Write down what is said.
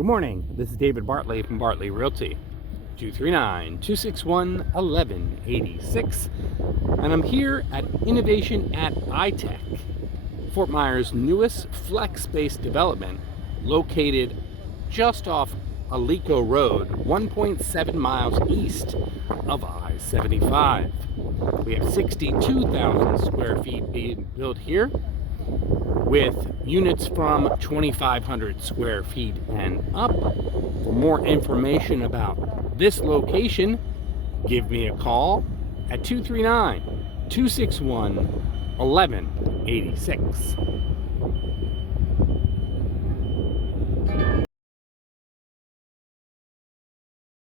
Good morning, this is David Bartley from Bartley Realty, 239-261-1186, and I'm here at Innovation at ITEC, Fort Myers' newest flex-space development located just off Alico Road, 1.7 miles east of I-75. We have 62,000 square feet being built here, with units from 2,500 square feet and up. For more information about this location, give me a call at 239-261-1186.